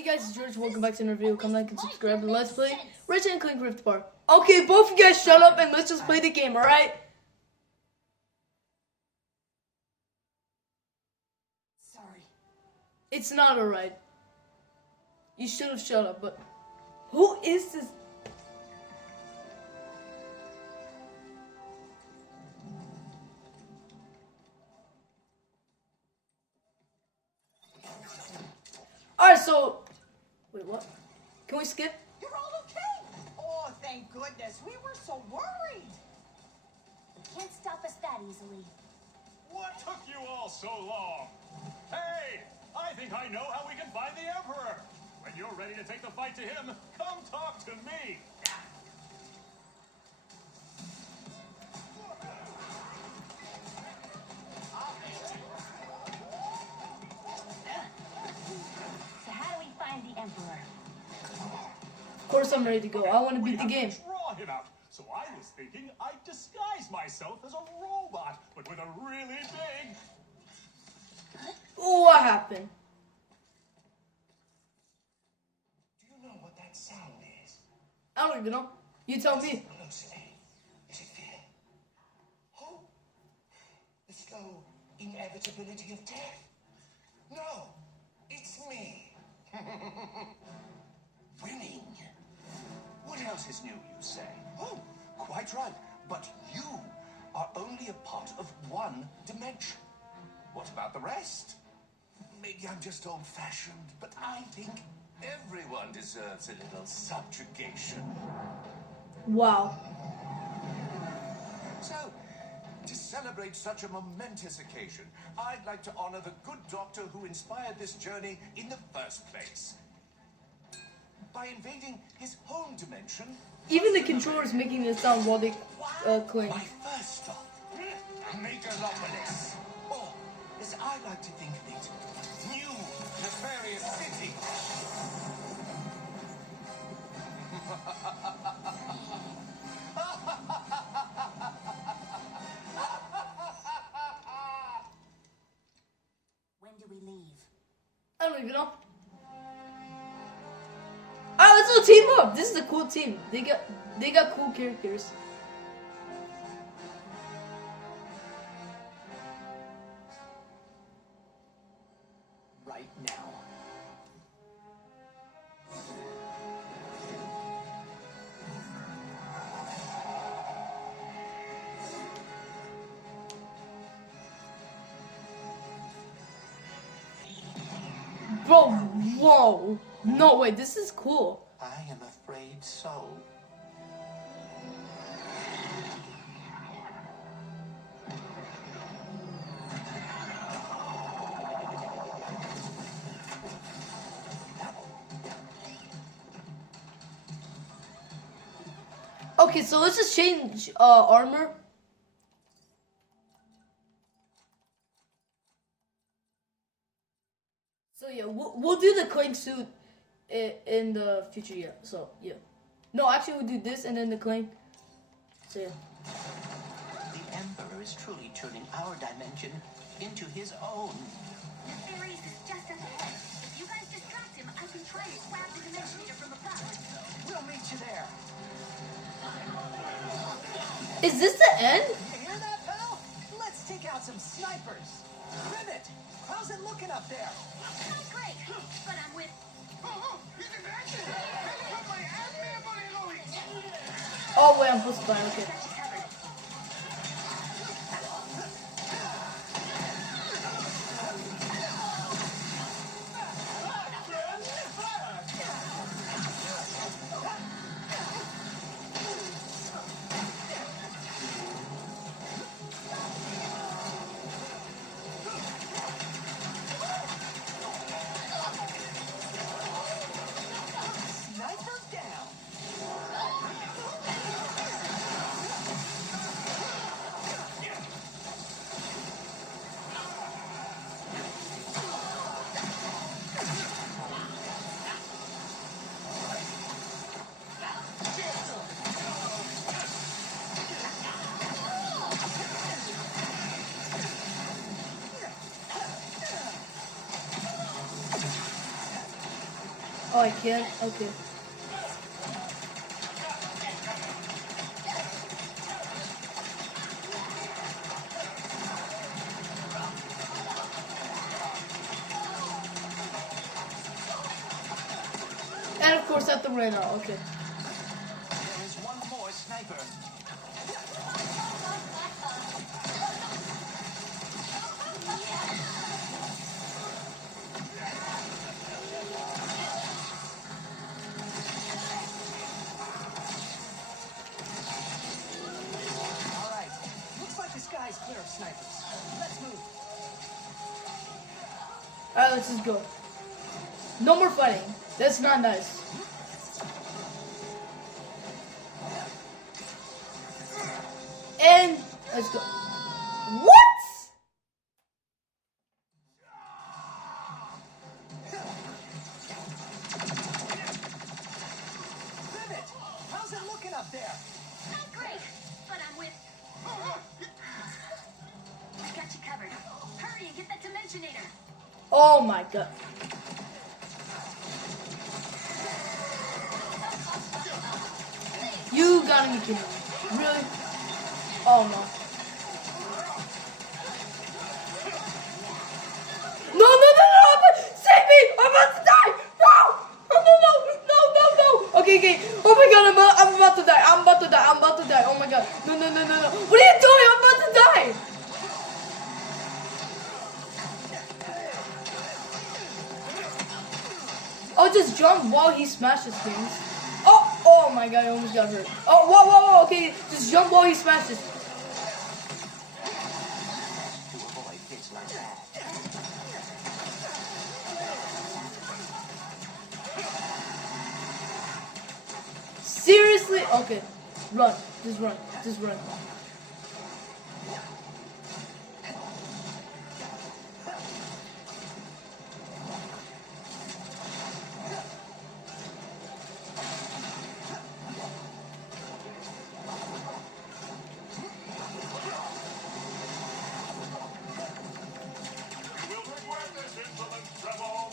Hey guys, it's George. Welcome back to another video. Come like and subscribe and let's play Ratchet and Clank Rift Apart. Okay, both of you guys shut up and let's just play the game, alright? Sorry. It's not alright. You should have shut up, but who is this? Alright, so wait, what? Can we skip? You're all okay. Oh, thank goodness. We were so worried. Can't stop us that easily. What took you all so long? Hey, I think I know how we can find the Emperor. When you're ready to take the fight to him, come talk to me. So how do we find the Emperor? Of course I'm ready to go. I want to beat the game. Draw him out. So I was thinking I'd disguise myself as a robot, but with a really big... What happened? Do you know what that sound is? I don't even know. You tell me. Hallucinate. Is it fear? Hope? The slow inevitability of death? No, it's me. Winning. What else is new, you say? Oh, quite right. But you are only a part of one dimension. What about the rest? Maybe I'm just old-fashioned, but I think everyone deserves a little subjugation. Wow. So, to celebrate such a momentous occasion, I'd like to honor the good doctor who inspired this journey in the first place. By invading his home dimension... Even the controller's making it sound while they clink. My first stop, Megalopolis. Or, as I like to think of it, New Nefarious City. When do we leave? I don't even know. Alright, let's go team up. This is a cool team. They got cool characters. Right now. Bro, whoa. No, wait, this is cool. I am afraid so. Okay, so let's just change armor. So yeah, we'll do the clank suit in the future. Yeah. So yeah. No, actually we'll do this and then the clank. So yeah. The Emperor is truly turning our dimension into his own. Ares is just ahead. If you guys distract him, I can try and grab the dimension meter from above. We'll meet you there. Is this the end? You hear that, pal? Let's take out some snipers. Ribbit, how's it looking up there? Not great, but I'm with... Oh wait, I'm supposed to buy. Okay. Sniper down. Oh, I can't? Okay. And of course at the radar, okay. There is one more sniper. All right. Looks like the sky's clear of snipers. Let's move. Alright, let's just go. No more fighting. That's not nice. And let's go. What? Rivet, how's it looking up there? Not great, but I'm with. I got you covered. Hurry and get that Dimensionator. Oh my god. You gotta be kidding me. Really? Oh no. No, no, no, no! Save me! I'm about to die! No! No, no, no! No, no, no! Okay, okay. Oh my god, I'm about to die. I'm about to die. I'm about to die. Oh my god. No, no, no, no, no. What are you doing? I'm about to die! Oh, just jump while he smashes things. Oh my god, I almost got hurt. Oh, whoa, whoa, whoa, okay. Just jump while he smashes. To avoid hits like that. Seriously? Okay. Run. Just run. Just run. You will regret this, insolent rebel.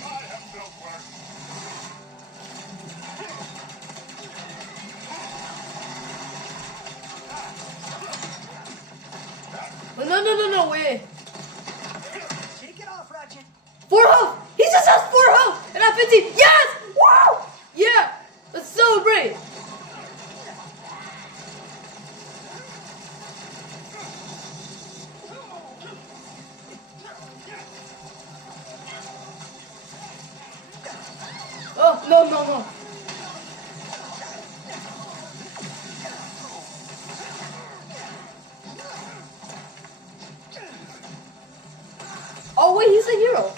I have built work. Oh, no, no, no, no, wait. Shake it off, Ratchet. 4 health! He just has 4 health! And I'm 15. Yes! Wow! Yeah! Let's celebrate! Oh, no, no, no. Oh, wait, he's a hero.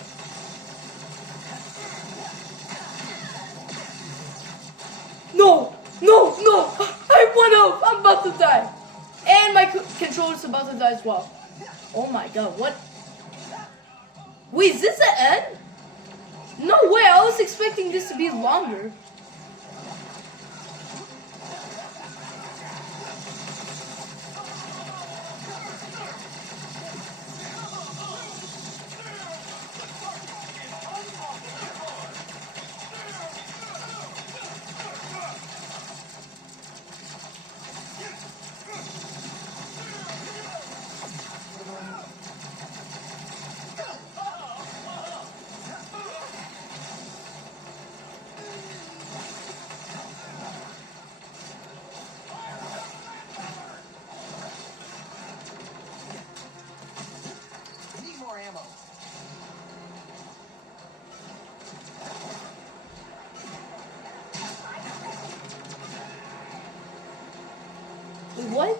No, no, no. I have 1 health. I'm about to die. And my controller's about to die as well. Oh my god, what? Wait, is this the end? No way, I was expecting this to be longer. Need more ammo. Wait, what?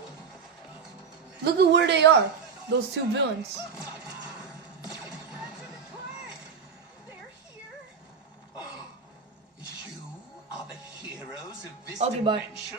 Look at where they are. Those 2 villains. They're here. You are the heroes of this Okay, bye. dimension?